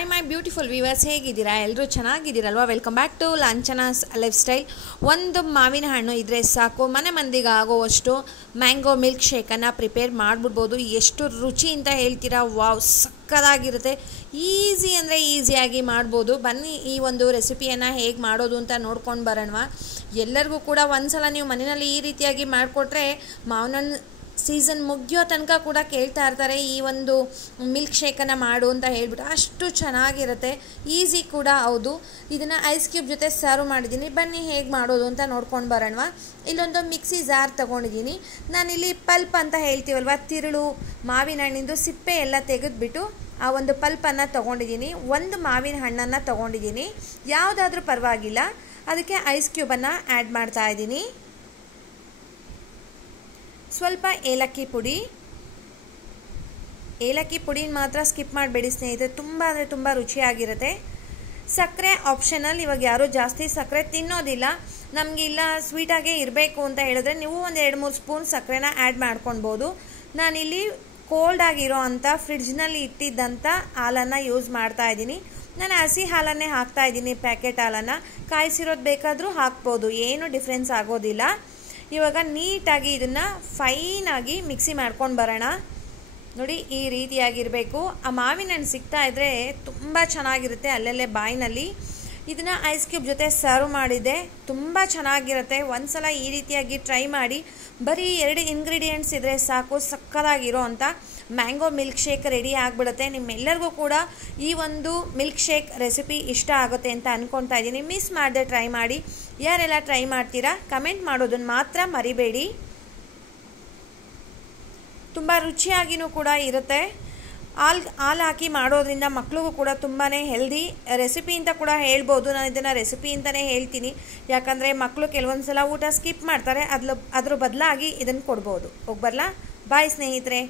Hi my beautiful viewers, ಹೇಗಿದ್ದೀರಾ? ಎಲ್ಲರೂ ಚೆನ್ನಾಗಿದ್ದೀರಲ್ವಾ? Welcome back to Lanchana's lifestyle. ಒಂದು ಮಾವಿನ ಹಣ್ಣು ಇದ್ದರೆ ಸಾಕು, ಮನೆ ಮಂದಿಗೆ ಆಗೋವಷ್ಟು ಮ್ಯಾಂಗೋ ಮಿಲ್ಕ್ ಶೇಕನ್ನು ಪ್ರಿಪೇರ್ ಮಾಡಿಬಿಡ್ಬೋದು. ಎಷ್ಟು ರುಚಿ ಅಂತ ಹೇಳ್ತೀರಾ? ವಾವ್, ಸಕ್ಕತ್ತಾಗಿರುತ್ತೆ. ಈಸಿ ಅಂದರೆ ಈಸಿಯಾಗಿ ಮಾಡ್ಬೋದು. ಬನ್ನಿ ಈ ಒಂದು ರೆಸಿಪಿಯನ್ನು ಹೇಗೆ ಮಾಡೋದು ಅಂತ ನೋಡ್ಕೊಂಡು ಬರೋಣವಾ. ಎಲ್ಲರಿಗೂ ಕೂಡ ಒಂದ್ಸಲ ನೀವು ಮನೆಯಲ್ಲಿ ಈ ರೀತಿಯಾಗಿ ಮಾಡಿಕೊಟ್ರೆ ಮಾವಿನ ಹಣ್ಣು ಸೀಸನ್ ಮುಗಿಯೋ ತನಕ ಕೂಡ ಕೇಳ್ತಾ ಇರ್ತಾರೆ ಈ ಒಂದು ಮಿಲ್ಕ್ ಶೇಕನ್ನು ಮಾಡು ಅಂತ ಹೇಳ್ಬಿಟ್ಟು. ಅಷ್ಟು ಚೆನ್ನಾಗಿರುತ್ತೆ, ಈಸಿ ಕೂಡ ಹೌದು. ಇದನ್ನು ಐಸ್ ಕ್ಯೂಬ್ ಜೊತೆ ಸರ್ವ್ ಮಾಡಿದ್ದೀನಿ. ಬನ್ನಿ ಹೇಗೆ ಮಾಡೋದು ಅಂತ ನೋಡ್ಕೊಂಡು ಬರೋಣವಾ. ಇಲ್ಲೊಂದು ಮಿಕ್ಸಿ ಜಾರ್ ತೊಗೊಂಡಿದ್ದೀನಿ. ನಾನಿಲ್ಲಿ ಪಲ್ಪ್ ಅಂತ ಹೇಳ್ತೀವಲ್ವ, ತಿರುಳು ಮಾವಿನ ಹಣ್ಣಿಂದು ಸಿಪ್ಪೆ ಎಲ್ಲ ತೆಗೆದುಬಿಟ್ಟು ಆ ಒಂದು ಪಲ್ಪನ್ನು ತೊಗೊಂಡಿದ್ದೀನಿ. ಒಂದು ಮಾವಿನ ಹಣ್ಣನ್ನು ತೊಗೊಂಡಿದ್ದೀನಿ, ಯಾವುದಾದ್ರೂ ಪರವಾಗಿಲ್ಲ. ಅದಕ್ಕೆ ಐಸ್ ಕ್ಯೂಬನ್ನು ಆ್ಯಡ್ ಮಾಡ್ತಾ ಇದ್ದೀನಿ. ಸ್ವಲ್ಪ ಏಲಕ್ಕಿ ಪುಡಿ. ಏಲಕ್ಕಿ ಪುಡಿನ ಮಾತ್ರ ಸ್ಕಿಪ್ ಮಾಡಬೇಡಿ ಸ್ನೇಹಿತರೆ, ತುಂಬ ಅಂದರೆ ತುಂಬ ರುಚಿಯಾಗಿರುತ್ತೆ. ಸಕ್ಕರೆ ಆಪ್ಷನಲ್. ಇವಾಗ ಯಾರೂ ಜಾಸ್ತಿ ಸಕ್ಕರೆ ತಿನ್ನೋದಿಲ್ಲ, ನಮಗೆ ಇಲ್ಲ ಸ್ವೀಟಾಗೇ ಇರಬೇಕು ಅಂತ ಹೇಳಿದ್ರೆ ನೀವು ಒಂದು 2-3 ಸ್ಪೂನ್ ಸಕ್ಕರೆನ ಆ್ಯಡ್ ಮಾಡ್ಕೊಳ್ಬೋದು. ನಾನಿಲ್ಲಿ ಕೋಲ್ಡ್ ಆಗಿರೋ ಅಂಥ ಫ್ರಿಡ್ಜ್ನಲ್ಲಿ ಇಟ್ಟಿದ್ದಂಥ ಹಾಲನ್ನು ಯೂಸ್ ಮಾಡ್ತಾ ಇದ್ದೀನಿ. ನಾನು ಹಸಿ ಹಾಲನ್ನೇ ಹಾಕ್ತಾ ಇದ್ದೀನಿ, ಪ್ಯಾಕೆಟ್ ಹಾಲನ್ನು. ಕಾಯಿಸಿರೋದು ಬೇಕಾದರೂ ಹಾಕ್ಬೋದು, ಏನು ಡಿಫ್ರೆನ್ಸ್ ಆಗೋದಿಲ್ಲ. ಇವಾಗ ನೀಟಾಗಿ ಇದನ್ನು ಫೈನಾಗಿ ಮಿಕ್ಸಿ ಮಾಡ್ಕೊಂಡು ಬರೋಣ. ನೋಡಿ, ಈ ರೀತಿಯಾಗಿರಬೇಕು. ಆ ಮಾವಿನ ಹಣ್ಣು ಸಿಗ್ತಾ ಇದ್ದರೆ ತುಂಬ ಚೆನ್ನಾಗಿರುತ್ತೆ ಅಲ್ಲಲ್ಲೇ ಬಾಯಿನಲ್ಲಿ. ಇದನ್ನು ಐಸ್ ಕ್ಯೂಬ್ ಜೊತೆ ಸರ್ವ್ ಮಾಡಿದೆ, ತುಂಬ ಚೆನ್ನಾಗಿರುತ್ತೆ. ಒಂದ್ಸಲ ಈ ರೀತಿಯಾಗಿ ಟ್ರೈ ಮಾಡಿ. ಬರೀ 2 ಇಂಗ್ರೀಡಿಯೆಂಟ್ಸ್ ಇದ್ದರೆ ಸಾಕು, ಸಕ್ಕತ್ತಾಗಿರೋ ಅಂಥ ಮ್ಯಾಂಗೋ ಮಿಲ್ಕ್ ಶೇಕ್ ರೆಡಿ ಆಗಿಬಿಡುತ್ತೆ. ನಿಮ್ಮೆಲ್ಲರಿಗೂ ಕೂಡ ಈ ಒಂದು ಮಿಲ್ಕ್ ಶೇಕ್ ರೆಸಿಪಿ ಇಷ್ಟ ಆಗುತ್ತೆ ಅಂತ ಅಂದ್ಕೊಳ್ತಾ ಇದ್ದೀನಿ. ಮಿಸ್ ಮಾಡದೆ ಟ್ರೈ ಮಾಡಿ. ಯಾರೆಲ್ಲ ಟ್ರೈ ಮಾಡ್ತೀರಾ ಕಮೆಂಟ್ ಮಾಡೋದನ್ನು ಮಾತ್ರ ಮರಿಬೇಡಿ. ತುಂಬ ರುಚಿಯಾಗಿಯೂ ಕೂಡ ಇರುತ್ತೆ. ಹಾಲು ಹಾಕಿ ಮಾಡೋದ್ರಿಂದ ಮಕ್ಳಿಗೂ ಕೂಡ ತುಂಬಾ ಹೆಲ್ದಿ ರೆಸಿಪಿ ಅಂತ ಕೂಡ ಹೇಳ್ಬೋದು. ನಾನು ಇದನ್ನು ರೆಸಿಪಿ ಅಂತಲೇ ಹೇಳ್ತೀನಿ, ಯಾಕಂದರೆ ಮಕ್ಕಳು ಕೆಲವೊಂದು ಸಲ ಊಟ ಸ್ಕಿಪ್ ಮಾಡ್ತಾರೆ. ಅದ್ರ ಬದಲಾಗಿ ಇದನ್ನು ಕೊಡ್ಬೋದು. ಹೋಗಿ ಬರಲಾ? ಬಾಯ್ ಸ್ನೇಹಿತರೆ.